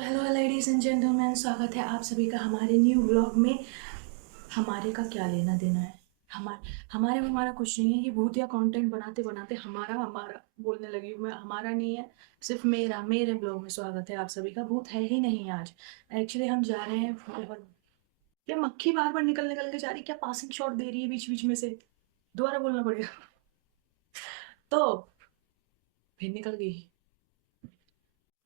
तो hello ladies and gentleman, स्वागत है आप सभी का हमारे न्यू ब्लॉग में। हमारे का क्या लेना देना है? हमारे हमारा कुछ नहीं है। ये भूतिया कंटेंट बनाते बनाते हमारा हमारा बोलने लगी हूँ मैं। हमारा नहीं है, सिर्फ मेरा। मेरे ब्लॉग में स्वागत है आप सभी का। भूत है ही नहीं आज। एक्चुअली हम जा रहे हैं क्या मक्खी बार बार निकल निकल के जा रही, क्या पासिंग शॉट दे रही है बीच बीच में से। दोबारा बोलना पड़ेगा। तो फिर निकल गई।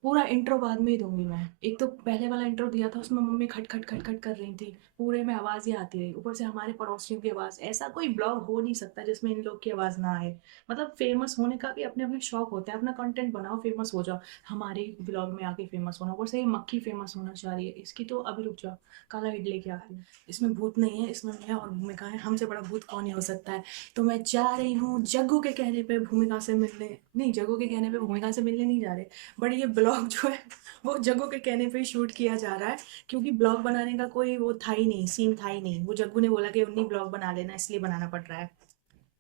पूरा इंट्रो बाद में ही दूंगी मैं। एक तो पहले वाला इंट्रो दिया था, उसमें मम्मी खट खट खट खट कर रही थी, पूरे में आवाज ही आती रही, ऊपर से हमारे पड़ोसियों की आवाज। ऐसा कोई ब्लॉग हो नहीं सकता जिसमें इन लोग की आवाज ना आए। मतलब फेमस होने का भी अपने अपने शौक होते हैं। अपना कंटेंट बनाओ, फेमस हो जाओ। हमारे ब्लॉग में आके फेमस होना, ऊपर से ये मक्खी फेमस होना चाह रही है। इसकी तो अभी रुक जाओ, काला इडली क्या है। इसमें भूत नहीं है, इसमें मैं और भूमिका है। हमसे बड़ा भूत कौन ही हो सकता है। तो मैं जा रही हूँ जग्गू के कहने पे भूमिका से मिलने। नहीं, जग्गू के कहने पे भूमिका से मिलने नहीं जा रहे, बट ये ब्लॉग जो है वो जग्गू के कहने पे शूट किया जा रहा है। क्योंकि ब्लॉग बनाने का कोई वो था ही नहीं, सीन था ही नहीं। वो जग्गू ने बोला कि उन्हीं ब्लॉग बना लेना, इसलिए बनाना पड़ रहा है।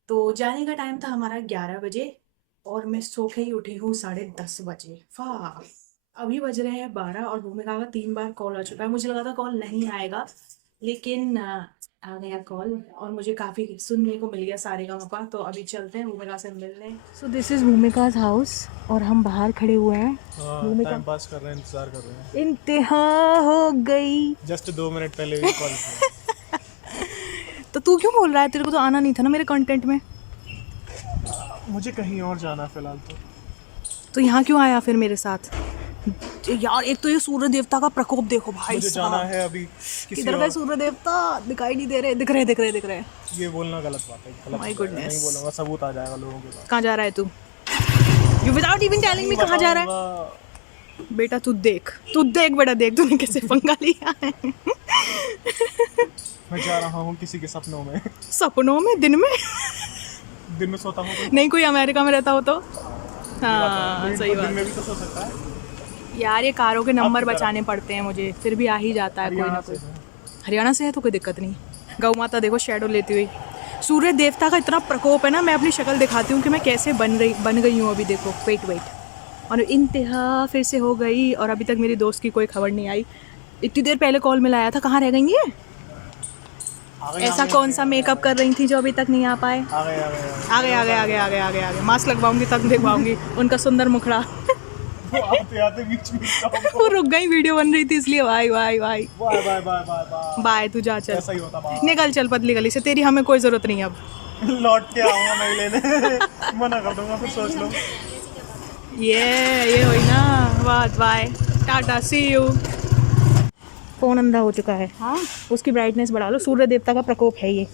तो जाने का टाइम था हमारा 11 बजे, और मैं सो के ही उठी हूँ 10:30 बजे। वाह, अभी बज रहे हैं 12, और भूमिका का 3 बार कॉल आ चुका है। मुझे लगा था कॉल नहीं आएगा, लेकिन आ गया कॉल, और मुझे काफ़ी सुनने को मिल गया सारे गाँव का। तो अभी चलते हैं भूमिका से मिलने। सो दिस इज़ भूमिकाज हाउस, और हम बाहर खड़े हुए हैं। भूमिका टाइम पास कर रहे हैं, इंतजार कर रहे हैं। इंतहा हो गई। जस्ट 2 मिनट पहले भी कॉल किया। तो तू क्यों बोल रहा है? तेरे को तो आना नहीं था ना मेरे कंटेंट में। मुझे कहीं और जाना है फिलहाल तो यहाँ क्यों आया फिर मेरे साथ? यार, एक तो ये सूर्य देवता का प्रकोप देखो भाई मुझे जाना साहब। है अभी किसी किधर गए और। सूर्य देवता? दिखाई नहीं दे रहे। दिख रहे दिख रहे दिख रहे। ये बोलना गलत बात है, गलत माय हो जाएगा। गुडनेस। नहीं बोलूँगा, सबूत आ जाएगा लोगों के पास। कहाँ जा रहा है तू? यू विदाउट इवन टेलिंग नहीं मी कहाँ जा रहा बताऊंगा। है? बेटा तू देख, तू देख बेटा, देख तूने कैसे पंगा लिया है। मैं जा रहा हूँ किसी के सपनों में। सपनों में? दिन में? दिन में सोता हूँ तो नहीं, कोई अमेरिका में रहता हो तो। हाँ, सही दिन बात में है। भी तो सो सकता है। यार, ये कारों के नंबर आपकी तरह बचाने पड़ते हैं मुझे, फिर भी आ ही जाता है कोई ना हरियाणा कोई। से हूँ। हरियाणा से है तो कोई दिक्कत नहीं। गौ माता देखो शैडो लेती हुई। सूर्य देवता का इतना प्रकोप है ना, मैं अपनी शक्ल दिखाती हूँ कि मैं कैसे बन गई हूँ अभी। देखो, वेट वेट। और इंतहा फिर से हो गई, और अभी तक मेरी दोस्त की कोई खबर नहीं आई। इतनी देर पहले कॉल मिलाया था, कहाँ रह गई ये? ऐसा कौन सा मेकअप कर रही थी जो अभी तक नहीं आ पाए? आ गए आ गए आ गए आ गए आ गए आ गए आ गए आ गए। मास्क लगवाऊंगी तब देख पाऊंगी उनका सुंदर मुखड़ा। वो आते आते बीच में वो रुक गई, वीडियो बन रही थी इसलिए। भाई भाई भाई, bye bye bye bye bye. Bye. तू जा, चल। ऐसा ही होता बाय। निकल चल पतली गली से, तेरी हमें कोई जरूरत नहीं अब। लौट के आऊंगा नहीं लेने। मना कर दूंगा, फिर सोच लो। ये हुई ना बात। Bye, tata, see you. Phone अंधा हो चुका है। हाँ, उसकी ब्राइटनेस बढ़ा लो। सूर्य देवता का प्रकोप है ये।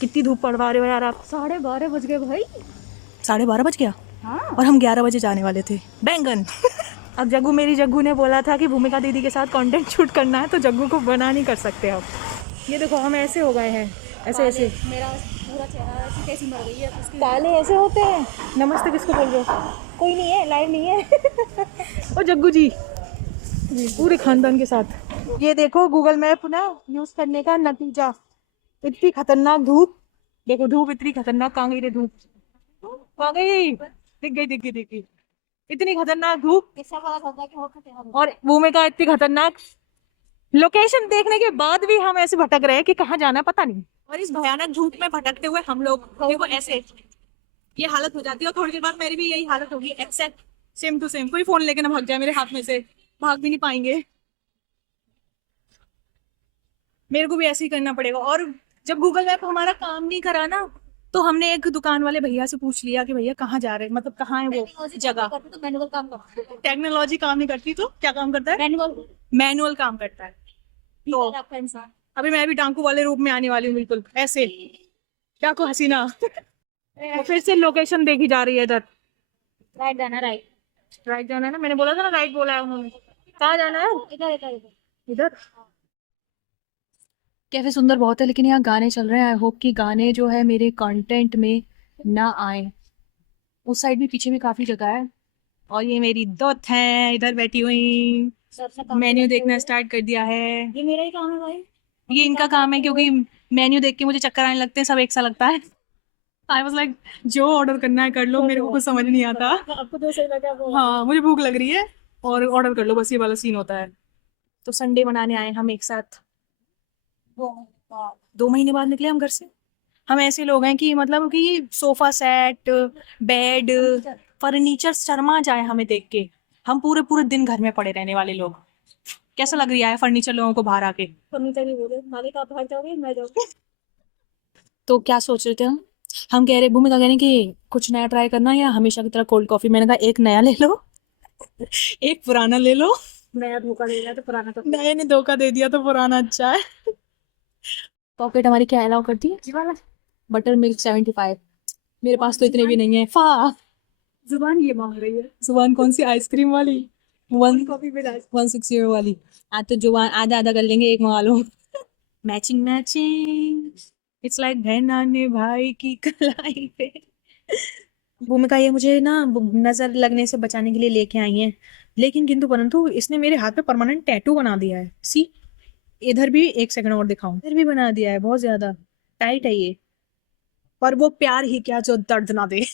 कितनी धूप पड़वा रहे हो यार आप। 12:30 बज गए भाई। 12:30 बज गया। हाँ। और हम 11 बजे जाने वाले थे। बैंगन। अब जग्गू ने बोला था कि भूमिका दीदी के साथ कंटेंट शूट करना है, तो जग्गू को बना नहीं कर सकते अब। ये देखो, हम ऐसे हो गए हैं, ऐसे ऐसे। मेरा पूरा चेहरा ऐसी कैसी मर गई है उसकी। काले ऐसे होते हैं। नमस्ते किसको बोल रहे हो? कोई नहीं है, लाइव नहीं है। ओ जग्गू जी, पूरे खानदान के साथ। ये देखो गूगल मैप ना यूज करने का नतीजा। इतनी खतरनाक धूप। देखो धूप इतनी खतरनाक, कहाँ गई रे धूप? कहाँ गई? दिख गई दिख गई दिख गई। इतनी खतरनाक धूप, इससे पता चलता है कि वो खतरा है। और भूमिका इतनी खतरनाक। लोकेशन देखने के बाद भी हम ऐसे भटक रहे हैं कि कहाँ जाना है पता नहीं। और इस भयानक धूप में भटकते हुए हम लोग देखो ऐसे, ये हालत हो जाती है। और थोड़ी देर बाद मेरी भी यही हालत होगी, एक्सेप्ट सेम टू सेम। कोई फोन लेके ना भाग जाए मेरे हाथ में से, भाग भी नहीं पाएंगे। मेरे को भी ऐसे ही करना पड़ेगा। और जब गूगल मैप हमारा काम नहीं करा ना, तो हमने एक दुकान वाले भैया से पूछ लिया कि भैया कहाँ जा रहे हैं, मतलब कहाँ है वो जगह। तो मैनुअल काम करता है। टेक्नोलॉजी काम नहीं करती तो क्या काम करता है? मैनुअल मैनुअल काम करता है। तो आपका इंसान। अभी मैं भी डांकू वाले रूप में आने वाली हूँ, बिल्कुल ऐसे। क्या को हसीना। वो फिर से लोकेशन देखी जा रही है इधर। राइट जाना, राइट। राइट जाना है ना, मैंने बोला था ना राइट बोला है उन्होंने। कहाँ जाना है? इधर इधर इधर। इधर। कैफे सुंदर बहुत है, लेकिन यहाँ गाने चल रहे हैं। आई होप कि गाने जो है मेरे कंटेंट में ना आए। उस साइड भी पीछे भी काफी जगह है। और ये मेरी दोस्त है इधर बैठी हुई, मेन्यू देखना स्टार्ट कर दिया है। ये मेरा ही काम है भाई। ये इनका काम है, क्योंकि मेन्यू देख के मुझे चक्कर आने लगते हैं, सब एक सा लगता है। आई वाज लाइक, जो ऑर्डर करना है कर लो, मेरे को कुछ समझ नहीं आता। आपको तो सही लगा वो। हाँ, मुझे भूख लग रही है। और ऑर्डर कर लो, बस ये वाला सीन होता है। तो संडे मनाने आए हम एक साथ। 2 महीने बाद निकले हम घर से। हम ऐसे लोग हैं कि मतलब कि sofa set, bed, furniture Sharma जाए हमें देख के। हम पूरे पूरे दिन घर में पड़े रहने वाले लोग। कैसा लग रहा है फर्नीचर लोगों को बाहर आके? फर्नीचर नहीं बोले, मालिक आप बाहर जाओगे मैं जाऊंगी। तो क्या सोच रहे थे हम कह रहे, भूमिका कह रहे कि कुछ नया ट्राई करना या हमेशा की तरह कोल्ड कॉफी। मैंने कहा एक नया ले लो, एक पुराना ले लो। नया धोखा दे दिया तो पुराना तो नए ने धोखा दे दिया तो पुराना अच्छा है। पॉकेट हमारी क्या अलाउ करती है? ये वाला बटर मिल्क 75। मेरे पास तो इतने भी नहीं है। फा जुबान ये मांग रही है। जुबान कौन सी? आइसक्रीम वाली? वन कॉफी पे डाल 160 वाली। आज तो जुबान आधा आधा कर लेंगे, एक मंगा लो। मैचिंग मैचिंग, इट्स लाइक बहन ने भाई की कलाई पे। भूमिका ये मुझे ना नजर लगने से बचाने के लिए लेके आई है, लेकिन किंतु परंतु इसने मेरे हाथ पे परमानेंट टैटू बना दिया है। सी, इधर भी, एक सेकंड और दिखाऊं, इधर भी बना दिया है। बहुत ज्यादा टाइट है ये, पर वो प्यार ही क्या जो दर्द ना दे।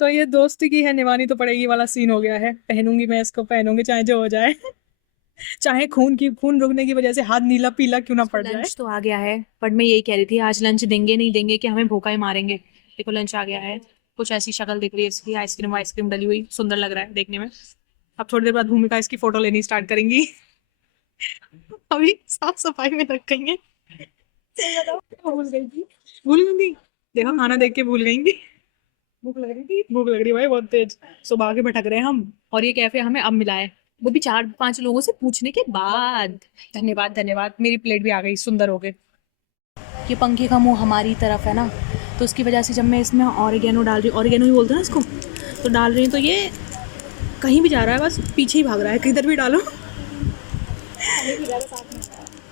तो ये दोस्ती की है, निभानी तो पड़ेगी वाला सीन हो गया है। पहनूंगी मैं इसको, पहनूंगी चाहे जो हो जाए। चाहे खून रुकने की वजह से हाथ नीला पीला क्यों ना पड़ जाए। लंच तो आ गया है, बट मैं यही कह रही थी आज लंच देंगे नहीं देंगे कि हमें भूखा ही मारेंगे। देखो लंच आ गया है, कुछ ऐसी शक्ल दिख रही है इसकी, आइसक्रीम वाइसक्रीम डली हुई, सुंदर लग रहा है देखने में। अब थोड़ी देर बाद भूमिका इसकी फोटो लेनी स्टार्ट करेंगी। अभी साफ सफाई में लग गई है। भूल गई थी, भूल गई थी। देखो खाना देख के भूल गई। भूख लग रही थी, भूख लग रही भाई बहुत तेज। सुबह के भटक रहे हैं हम, और ये कैफे हमें अब मिला है, वो भी 4-5 लोगों से पूछने के बाद। धन्यवाद धन्यवाद। मेरी प्लेट भी आ गई सुंदर हो गए। ये पंखे का मुंह हमारी तरफ है ना, तो उसकी वजह से जब मैं इसमें ऑरिगेनो डाल रही हूँ, ऑरिगेनो ही बोलते हैं ना इसको, तो डाल रही हूँ, तो ये कहीं भी जा रहा है, बस पीछे ही भाग रहा है, किधर भी डालो।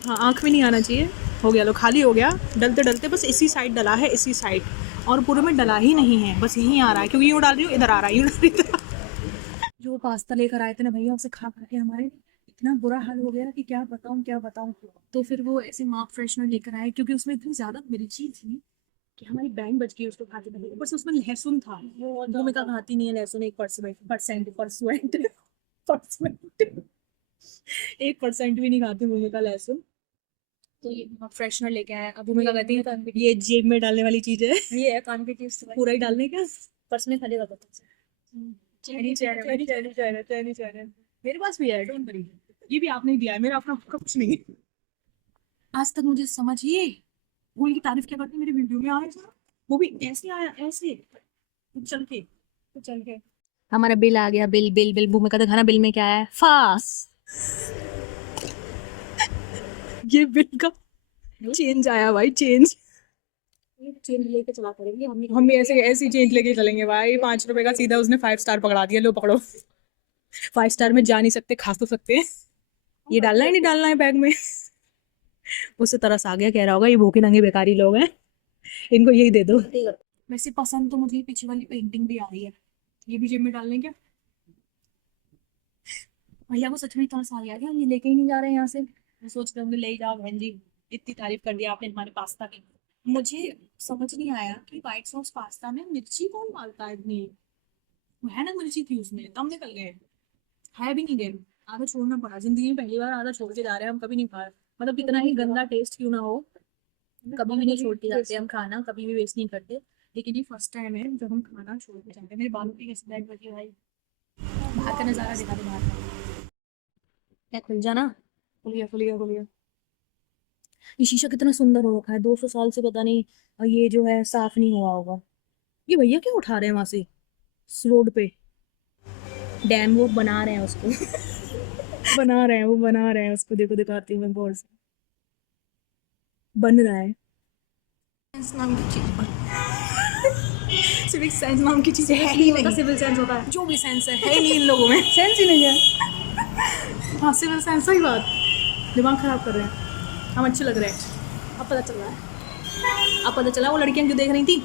हाँ, आँख में नहीं आना चाहिए। हो गया, लो खाली हो गया। डलते डलते बस इसी साइड डला है, इसी साइड, और पूरे में डला ही नहीं है, बस यहीं आ रहा है, क्योंकि यूँ डाल रही हूँ इधर आ रहा है, यूँ डाल रही हूँ। जो पास्ता लेकर आए थे ना भैया, उसे खा खा के हमारे इतना बुरा हाल हो गया कि क्या बताऊँ क्या बताऊँ। तो फिर वो ऐसे मार्क फ्रेशनर लेकर आए, क्योंकि उसमें इतनी ज़्यादा मिर्ची थी कि हमारी बैंड बच गई उसको खाते खाते। ऊपर से उसमें लहसुन था, भूमिका खाती नहीं है लहसुन, 1% भी नहीं खाती भूमिका लहसुन। तो ये फ्रेशनर लेके आया। अब भूमिका कहती है ये जेब में डालने वाली चीज है, ये है कान की चीज पूरा ही डालने का। पर्स में खाली रखो। मेरे पास भी है, डोंट वरी। ये भी आपने ही दिया है, मेरा अपना खुद का कुछ नहीं है। आज तक मुझे समझिए भूल की तारीफ क्या करती मेरी वीडियो में आया, वो भी ऐसे आया, ऐसे चल के। हमारा बिल आ गया, बिल बिल बिल। भूमिका दिखाना बिल में क्या है। फास्ट ये बिल का चेंज आया भाई, चेंज लेके चला करेंगे हम भी ऐसे चेंज लेके चलेंगे भाई। 5 रुपए का सीधा उसने 5 स्टार पकड़ा दिया, लो पकड़ो। 5 स्टार में जा नहीं सकते, खा तो सकते हैं। ये डालना है नहीं डालना है बैग में। उससे तरस आ गया, कह रहा होगा ये भूखे नंगे बेकारी लोग हैं, इनको यही दे दो। वैसे पसंद तो मुझे पीछे वाली पेंटिंग भी आ रही है, ये भी जेब में डालने क्या? भैया को सच में तरस आ गया क्या, ये लेके ही नहीं जा रहे हैं यहाँ से। मैं सोच रही हूँ ले जाओ बहन जी, इतनी तारीफ कर दी आपने हमारे पास्ता की। मुझे समझ नहीं आया कि व्हाइट सॉस पास्ता में मिर्ची कौन डालता है इतनी। है ना मिर्ची थी उसमें, तब निकल गए। है भी नहीं गए, आधा छोड़ना पड़ा। जिंदगी में पहली बार आधा छोड़ के जा रहे हैं हम, कभी नहीं खाया। मतलब कितना ही गंदा टेस्ट क्यों ना हो, कभी भी नहीं छोड़ के जाते हम खाना, कभी भी वेस्ट नहीं करते। लेकिन ये फर्स्ट टाइम है जब हम खाना छोड़ के जाते हैं। मेरे बालों की कैसे बैग बची भाई, बाहर का नज़ारा दिखा दो, बाहर का। क्या खुल जाना, खुल गया। ये शीशा कितना सुंदर हो रखा है, 200 साल से पता नहीं, और ये जो है साफ नहीं हुआ होगा। ये भैया क्या उठा रहे हैं वहां से रोड पे? डैम वो बना रहे हैं उसको। बना रहे हैं उसको। देखो दिखाती हूँ मैं गौर से, बन रहा है। नाम की चीज सिविक सेंस नाम की चीज है ही नहीं। सिविल सेंस होता है, जो भी सेंस है ही नहीं इन लोगों में। सेंस ही नहीं है। हाँ सिविल सेंस, सही बात। दिमाग खराब कर रहे हैं हम, अच्छे लग रहे हैं। अब पता चल रहा है, अब पता चला वो लड़कियां क्यों देख रही थी।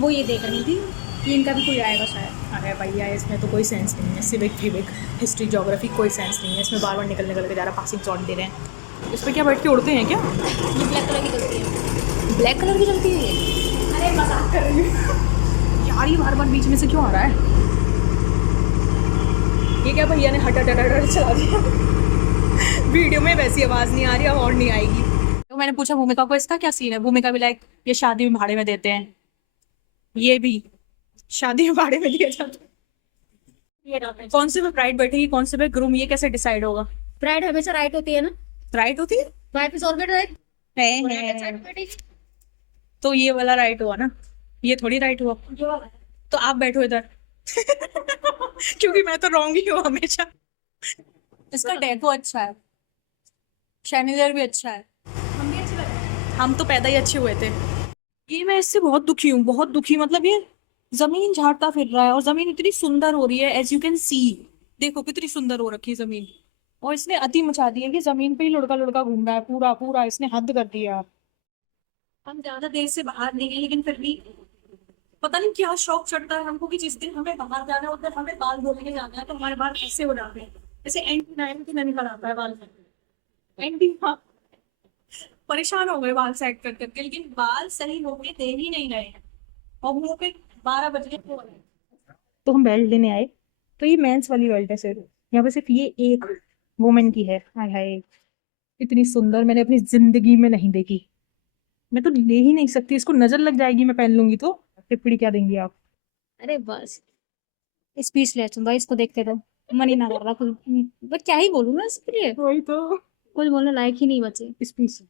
वो ये देख रही थी कि इनका भी कोई आएगा शायद। अरे भैया इसमें तो कोई सेंस नहीं है, सिविक फिविक हिस्ट्री ज्योग्राफी कोई सेंस नहीं है इसमें। बार बार निकल के जा रहा, पासिंग शॉट दे रहे हैं। इस पर क्या बैठ के उड़ते हैं क्या? ये ब्लैक कलर की चलती है। ब्लैक कलर की चलती है ये? अरे मजाक कर रही हूँ यार, ये बार बार बीच में से क्यों आ रहा है? क्या भैया ने हटा डटा डटा चला दिया। वीडियो में वैसी आवाज नहीं आ रही और नहीं आएगी। तो मैंने पूछा भूमिका को इसका क्या सीन है, भूमिका भी लाइक ये शादी में भाड़े में देते हैं, ये भी शादी में भाड़े में दिया जाता है। कौन से पे ब्राइड बैठेगी कौन से पे ग्रूम, ये कैसे डिसाइड होगा? ब्राइड हमेशा राइट होती है ना, राइट होती है वाइफ इज ऑलवेज राइट। है। तो ये वाला राइट हुआ ना, ये थोड़ी राइट हुआ। तो आप बैठो इधर क्योंकि मैं तो रॉन्ग ही हूँ हमेशा। इसका डेको अच्छा है, शैनिलर भी अच्छा है, हम भी अच्छे लग रहे हैं। हम तो पैदा ही अच्छे हुए थे। ये मैं इससे बहुत दुखी हूँ, बहुत दुखी। मतलब ये जमीन झाड़ता फिर रहा है और जमीन इतनी सुंदर हो रही है, एज यू कैन सी। देखो कितनी सुंदर हो रखी है जमीन, और इसने अति मचा दी है कि जमीन पे ही लुढ़का लुढ़का घूम रहा है पूरा पूरा, इसने हद कर दिया। हम ज्यादा देर से बाहर नहीं गए, लेकिन फिर भी पता नहीं क्या शौक चढ़ता है हमको कि जिस दिन हमें बाहर जाना है उस दिन हमें बाल धोने जाना है, तो हमारे बाल ऐसे हो जाते हैं, जैसे एंटी 9 की निकल आता है बाल एंटी। हाँ, परेशान हो गए बाल सेट कर करके, लेकिन बाल सही होके दे ही नहीं रहे हैं और मुंह पे 12 बजे तो हम बेल्ट लेने आए। तो ये मेंस वाली बेल्ट है सिर्फ, यहाँ पे सिर्फ ये एक वुमेन की है। हाय हाय, इतनी सुंदर मैंने अपनी जिंदगी में नहीं देखी। मैं तो ले ही नहीं सकती इसको, नजर लग जाएगी मैं पहन लूंगी तो। टिप्पणी क्या देंगी आप? अरे बस स्पीचलेस हूँ भाई, इसको देखते तो मन ही ना कर रहा कुछ। बट क्या ही बोलूँ ना इसके लिए, वही तो, कुछ बोलने लायक ही नहीं बचे, स्पीच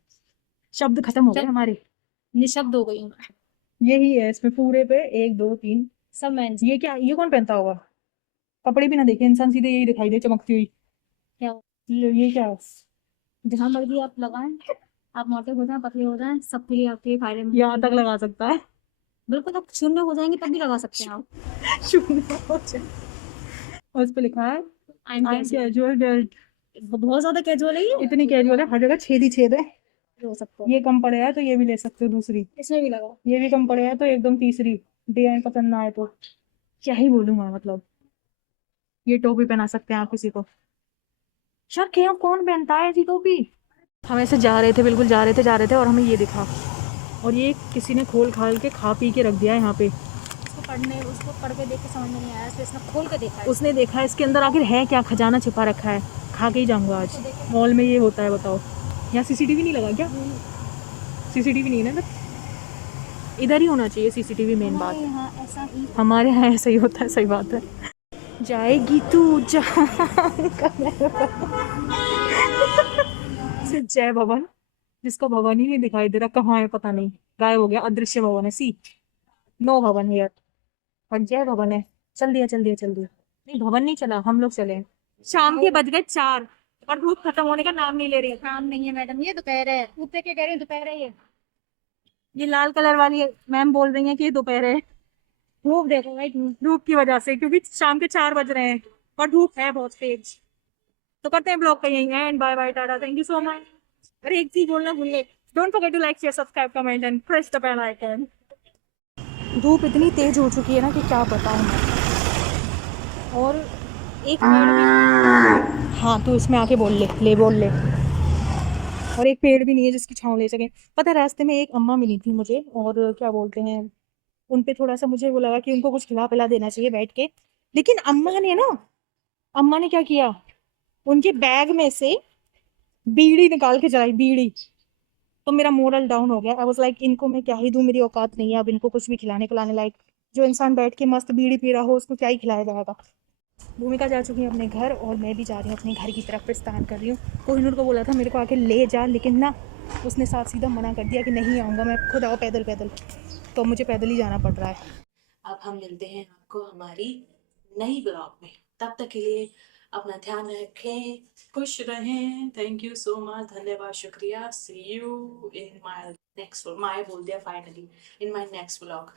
शब्द खत्म हो गए हमारे, निशब्द हो गई हूँ मैं। यही है इसमें पूरे पे 1 2 3। सब मैं ये क्या, ये कौन पहनता होगा? कपड़े भी ना देखे इंसान, सीधे यही दिखाई दे चमकती हुई। क्या ये क्या है? जहाँ मर्जी आप लगाएं, आप मोटे हो जाएं पतले हो जाएं, सबके लिए आपके फायदे में। यहाँ तक लगा सकता है। बिल्कुल, आप शून्य हो जाएंगे तब भी लगा सकते हैं आप। शून्य हो जाए। और इस पे लिखा है I am I am casual belt. बहुत ज्यादा कैजुअल है ये, इतनी कैजुअल है, हर जगह छेद ही छेद है। हो सकता है ये कम पड़े है तो ये भी ले सकते हो दूसरी, इसमें भी लगा। ये भी कम पड़े है तो एकदम तीसरी। डिजाइन पसंद ना आए तो क्या ही बोलूँ मैं, मतलब ये टोपी पहना सकते हैं आप किसी को। यार क्या कौन पहनता है ऐसी टोपी? हम ऐसे जा रहे थे, बिल्कुल जा रहे थे और हमें ये दिखा, और ये किसी ने खोल खाल के खा पी के रख दिया है यहाँ पे। उसको पढ़ के देख के समझ में नहीं आया, तो इसने खोल के देखा है। उसने देखा है इसके अंदर आखिर है क्या, खजाना छिपा रखा है। खा के ही जाऊंगा आज। मॉल में ये होता है, बताओ। यहाँ सीसीटीवी नहीं लगा क्या? सीसीटीवी नहीं है ना, इधर ही होना चाहिए सीसीटीवी, मेन बात। यहाँ ऐसा ही हमारे यहाँ ऐसा ही होता है, सही बात है। जाएगी तू जय भवन, जिसका भवन ही नहीं दिखाई दे रहा, कहाँ है पता नहीं, गायब हो गया, अदृश्य भवन है। सी नो भवन हियर, और जय भवन है। चल दिया नहीं, भवन नहीं चला, हम लोग चले। शाम के बज गए 4 और धूप खत्म होने का नाम नहीं ले रही है। काम नहीं है मैडम, ये दोपहर है, ऊपर के कह रहे हैं दोपहर है ये लाल कलर वाली मैम बोल रही है कि ये दोपहर है। धूप देखो भाई, धूप की वजह से, क्योंकि शाम के 4 बज रहे हैं और धूप है बहुत तेज। तो करते हैं ब्लॉग का यही end, bye bye, tata, thank you so much. अरे एक चीज बोलना भूल गए, don't forget to like share subscribe comment and press the bell icon. धूप इतनी तेज हो चुकी है ना कि क्या बताऊं मैं। और एक पेड़ भी, हाँ तो इसमें आके बोल ले। और एक पेड़ भी नहीं है जिसकी छांव ले सके। पता है रास्ते में एक अम्मा मिली थी मुझे, और क्या बोलते हैं, उन पे थोड़ा सा मुझे वो लगा कि उनको कुछ खिला पिला देना चाहिए बैठ के। लेकिन अम्मा ने क्या किया, उनके बैग में से बीड़ी निकाल के जलाई, बीड़ी। तो मेरा मोरल डाउन हो गया। आई वाज लाइक इनको मैं क्या ही दूं, मेरी औकात नहीं है अब इनको कुछ भी खिलाने पिलाने लायक। जो इंसान बैठ के मस्त बीड़ी पी रहा हो उसको क्या ही खिलाया जाएगा। भूमिका जा चुकी है अपने घर और मैं भी जा रही हूँ अपने घर की तरफ प्रस्थान कर रही हूँ। कोहिनूर को बोला था मेरे को आके ले जा, लेकिन ना उसने साफ सीधा मना कर दिया कि नहीं आऊँगा मैं, खुद आओ पैदल। तो मुझे पैदल ही जाना पड़ रहा है। अब हम मिलते हैं आपको हमारी नई ब्लॉग में, तब तक के लिए अपना ध्यान रखें, खुश रहें। थैंक यू सो मच, धन्यवाद, शुक्रिया। See you in my next, my बोल दिया finally, in my next blog.